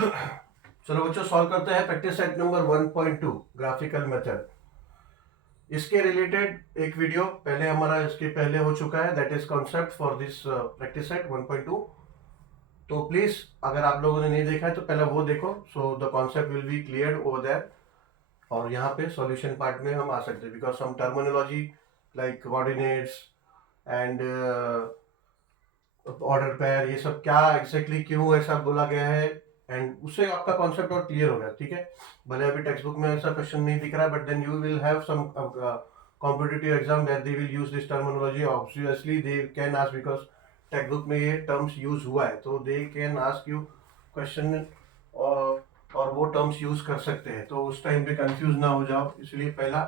चलो बच्चों, सॉल्व करते हैं practice set number 1.2 graphical method. इसके रिलेटेड एक वीडियो पहले हमारा इसके पहले हो चुका है, that is concept for this practice set 1.2। तो प्लीज अगर आप लोगों ने नहीं देखा है तो पहले वो देखो, so the concept will be clear over there. और यहाँ पे सॉल्यूशन पार्ट में हम आ सकते हैं because some terminology like coordinates and order pair, ये सब क्या एग्जैक्टली क्यों ऐसा बोला गया है, एंड उससे आपका कॉन्सेप्ट और क्लियर हो गया। ठीक है, भले अभी टेक्स्ट बुक में ऐसा क्वेश्चन नहीं दिख रहा है, but then you will have some competitive exam where they will use this terminology. Obviously they can ask, because text book में ये टर्म्स यूज हुआ है, तो they can ask you question और वो टर्म्स यूज कर सकते हैं, तो उस टाइम पे कंफ्यूज ना हो जाओ। इसलिए पहला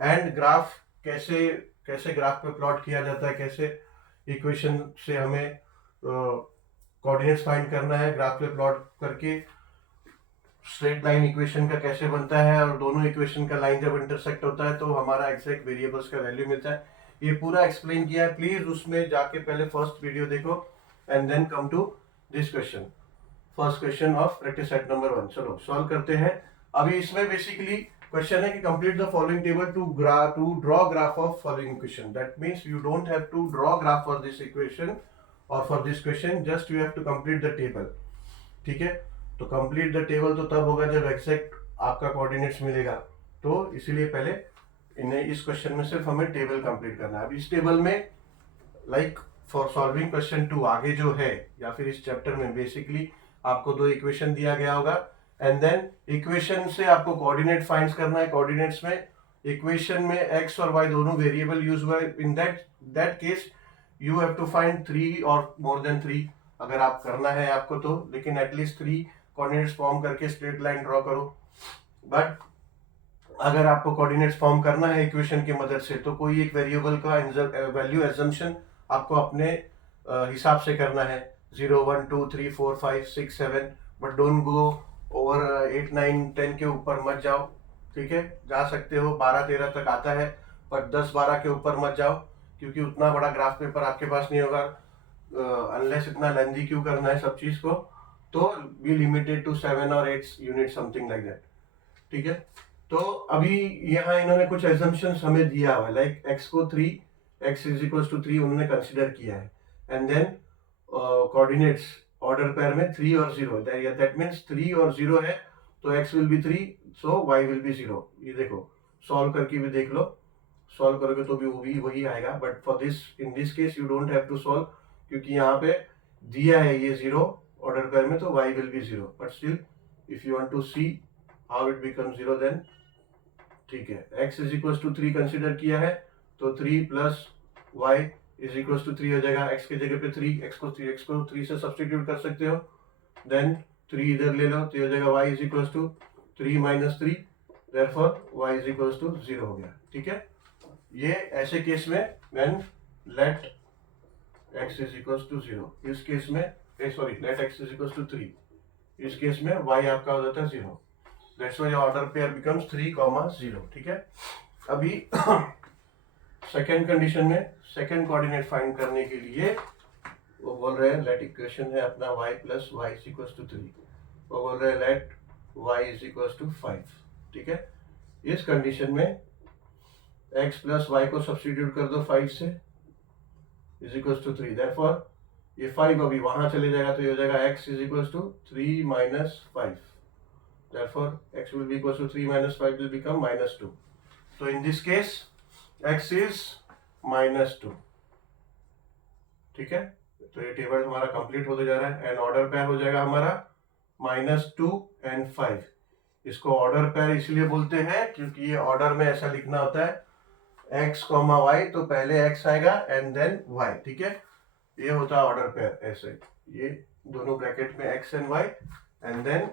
एंड ग्राफ कैसे कैसे ग्राफ पे प्लॉट किया जाता है, कैसे इक्वेशन से हमें कोऑर्डिनेट्स फाइंड करना है, ग्राफ पे प्लॉट करके स्ट्रेट लाइन इक्वेशन का कैसे बनता है, और दोनों इक्वेशन का लाइन जब इंटरसेक्ट होता है तो हमारा एग्जैक्ट वेरिएबल्स का वैल्यू मिलता है। ये पूरा एक्सप्लेन किया है, प्लीज उसमें जाके पहले फर्स्ट वीडियो देखो and then come to this question, first question of practice set number 1। चलो सॉल्व करते हैं। अभी इसमें बेसिकली क्वेश्चन है कि complete the following table to draw graph of following equation. That means you don't have to draw graph for this equation और for this question, just you have to complete the table. ठीक है, तो complete the table तो तब होगा जब exact आपका coordinates मिलेगा, तो इसीलिए पहले इन्हें इस क्वेश्चन में सिर्फ हमें टेबल कंप्लीट करना है। अब इस टेबल में लाइक फॉर सॉल्विंग क्वेश्चन 2 आगे जो है, या फिर इस चैप्टर में बेसिकली आपको दो इक्वेशन दिया गया होगा एंड देन इक्वेशन से आपको कोऑर्डिनेट फाइंड करना है। कोऑर्डिनेट्स में इक्वेशन में एक्स और वाई दोनों वेरिएबल यूज हुआ है। In that case you have to find 3 और मोर देन 3 अगर आप करना है आपको तो, लेकिन एटलीस्ट 3 कोऑर्डिनेट्स फॉर्म करके स्ट्रेट लाइन ड्रॉ करो। बट अगर आपको कोऑर्डिनेट्स फॉर्म करना है इक्वेशन की मदद से, तो कोई एक वेरिएबल का वैल्यू एजम्पशन आपको अपने हिसाब से करना है, 0 1 2 3 4 5 6 7, बट डोंट गो ओवर 8 9 10 के ऊपर मत जाओ। ठीक है, जा सकते हो 12 13 तक आता है, पर 10 12 के ऊपर मत जाओ, क्योंकि उतना बड़ा ग्राफ पेपर आपके पास नहीं होगा। अनलेस इतना लेंदी क्यों करना है सब चीज को, तो बी लिमिटेड टू 7 और 8 यूनिट समथिंग लाइक दैट। ठीक है, तो अभी यहाँ इन्होंने कुछ एजम्पशंस हमें दिया हुआ है, लाइक x को 3, x इज इक्वल टू 3 उन्होंने कंसिडर किया है, and then coordinates order pair में 3 और 0, दैट मींस 3 और 0 है, तो x will B 3, so y will be 0। ये देखो, सॉल्व करके भी देख लो, सॉल्व करोगे तो भी वो भी वही आएगा, but for this in this case you don't have to solve, क्योंकि यहाँ पे दिया है ये 0 ऑर्डर पेयर में, तो y will be 0, but still if you want to see how it become 0 then ठीक है, x is equal to 3 consider किया है, तो 3 plus y is equal to 3 हो जाएगा। x की जगह पे 3, x को 3 से सब्सटीट्यूट कर सकते हो, देन 3 इधर ले लो तो हो जाएगा y is equal to 3 minus 3, therefore y is equal to 0 हो गया। ठीक है, ये ऐसे केस में when let x is equal to 0, इस केस में sorry let x is equal to 3, इस केस में y आपका हो जाता है 0, that's why order pair becomes 3, 0। ठीक है, अभी सेकेंड कंडीशन में सेकेंड कोऑर्डिनेट फाइंड करने के लिए वो बोल रहे हैं लेट इक्वेशन है अपना y plus y is equal to 3, वो बोल रहे हैं let y is equal to 5। ठीक है, इस कंडीशन में x प्लस वाई को सब्सटीट्यूट कर दो 5 से, इज इक्वल टू 3, देयरफॉर ये 5 अभी वहां चले जाएगा, तो ये हो जाएगा x is equal to 3 minus 5, therefore x will be equal to 3 minus 5 will become minus 2. So in this case x is minus 2. ठीक है, तो ये टेबल हमारा कंप्लीट होते जा रहा है, एंड ऑर्डर पेयर हो जाएगा हमारा -2 एंड 5। इसको ऑर्डर पेयर इसलिए बोलते हैं क्योंकि ये ऑर्डर में ऐसा लिखना होता है x, y, तो पहले x आएगा एंड देन y। ठीक है, ये होता है ऑर्डर पेयर ऐसे, ये दोनों ब्रैकेट में x and y, and then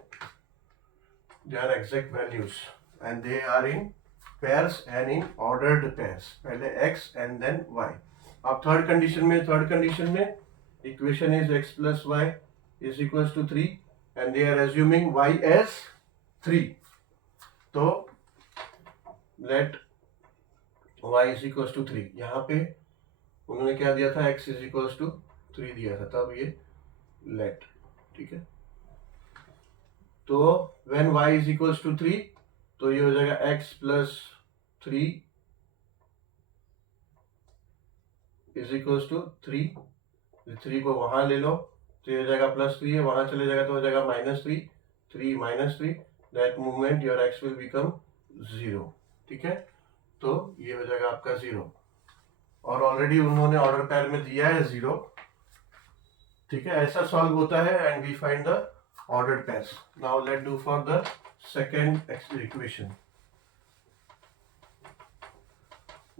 they are exact values and they are in pairs and in ordered pairs, पहले x and then y। अब थर्ड कंडीशन में equation is x plus y is equals to 3 and they are assuming y as 3, तो let y is equals to 3, यहाँ पे उन्होंने क्या दिया था, x is equals to 3 दिया था, तब ये let। ठीक है, तो when y is equals to 3 तो ये हो जाएगा x plus 3 is equals to 3, 3 को वहां ले लो तो ये हो जाएगा प्लस 3 है, वहां चले जाएगा तो हो जाएगा -3, 3 -3, that moment your x will become 0। ठीक है, तो ये हो जाएगा आपका 0 और ऑलरेडी उन्होंने ऑर्डर पेयर में दिया है 0। ठीक है, ऐसा सॉल्व होता है and we find the ordered pairs. Now let's do for the second equation.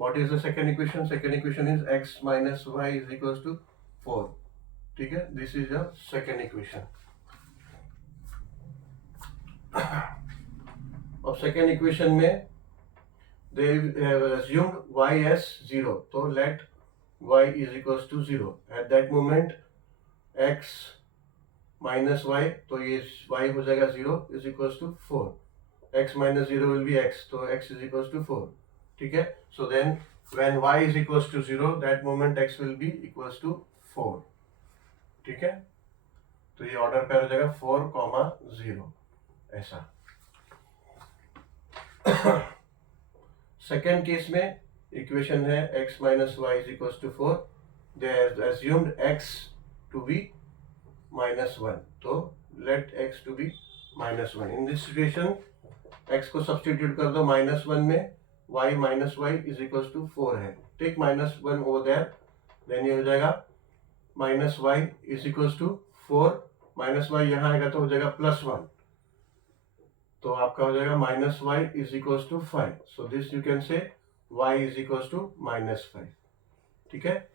What is the second equation? Second equation is x minus y is equals to 4. ठीक है, this is the second equation. अब second equation में they have assumed y as 0. तो let y is equals to 0. At that moment x minus y, तो ये y हो जाएगा 0 is equals to 4, x minus 0 will be x, तो x is equals to 4। ठीक है, so then when y is equals to 0 that moment x will be equals to 4। ठीक है, तो ये ऑर्डर पेयर हो जाएगा 4, 0 ऐसा। सेकेंड केस में इक्वेशन है x minus y is equals to 4, they have assumed x to be -1, तो let x to be -1। In this situation x को सब्स्टिट्यूट कर दो -1 में, y minus y is equal to 4 है, टेक -1 ओवर देयर, देन ये हो जाएगा -y is equal to 4, -y यहाँ आएगा तो हो जाएगा +1, तो आपका हो जाएगा -y is equal to 5। So this you can say y is equal to -5। ठीक है,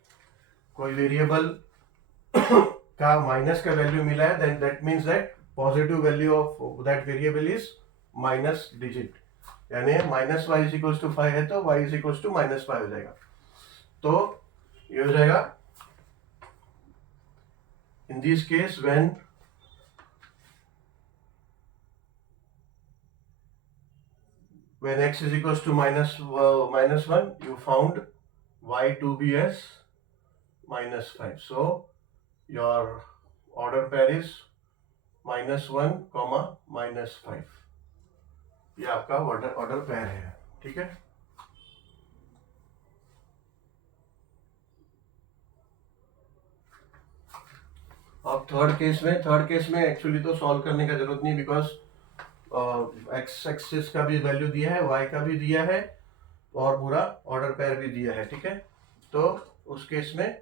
कोई वेरिएबल का माइनस का वैल्यू मिला है, then that means that positive value of that variable is minus digit, यानी -y इज इक्वल टू 5 है तो y इज इक्वल टू -5 हो जाएगा। तो ये हो जाएगा इन this case when x is equals to -1 you found y to be as -5, so your order pair is -1, -5। ये आपका ऑर्डर पेयर है। ठीक है, अब थर्ड केस में एक्चुअली तो सॉल्व करने का जरूरत नहीं, बिकॉज एक्स एक्सिस का भी वैल्यू दिया है, वाई का भी दिया है और पूरा ऑर्डर पेयर भी दिया है। ठीक है, तो उस केस में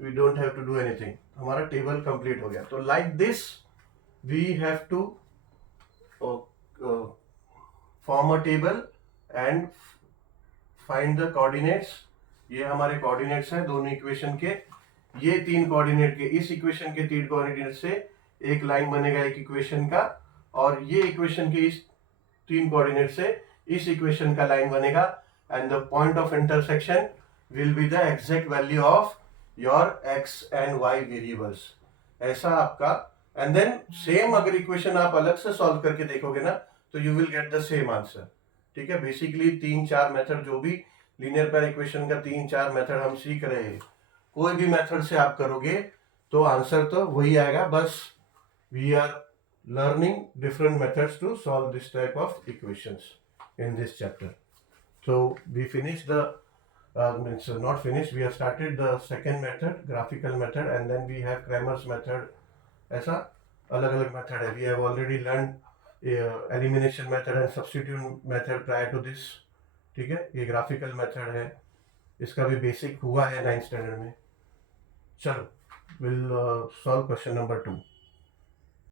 we don't have to do anything, हमारा टेबल कंप्लीट हो गया। तो like this we have to form a table and find the coordinates. ये हमारे कोऑर्डिनेट्स हैं दोनों इक्वेशन के, ये 3 कोऑर्डिनेट के, इस इक्वेशन के 3 कोऑर्डिनेट से एक लाइन बनेगा एक इक्वेशन का, और ये इक्वेशन के इस 3 कोऑर्डिनेट से इस इक्वेशन का लाइन बनेगा, and the point of intersection will be the exact value of your x and y variables. ऐसा आपका, एंड देन सेम अगर इक्वेशन आप अलग से सॉल्व करके देखोगे ना तो you will get the same answer. ठीक है, बेसिकली 3-4 मेथड, जो भी लीनियर पेयर इक्वेशन का 3-4 मेथड हम सीख रहे हैं, कोई भी मेथड से आप करोगे तो आंसर तो वही आएगा, बस we are learning different methods to solve this type of equations in this chapter. So we finished the means not finished, we have started the second method, graphical method, and then we have Cramer's method। ऐसा अलग अलग method है। We have already learned elimination method and substitution method prior to this। ठीक है, ये graphical method है, इसका भी बेसिक हुआ है 9th स्टैंडर्ड में। चलो, we'll solve question number 2।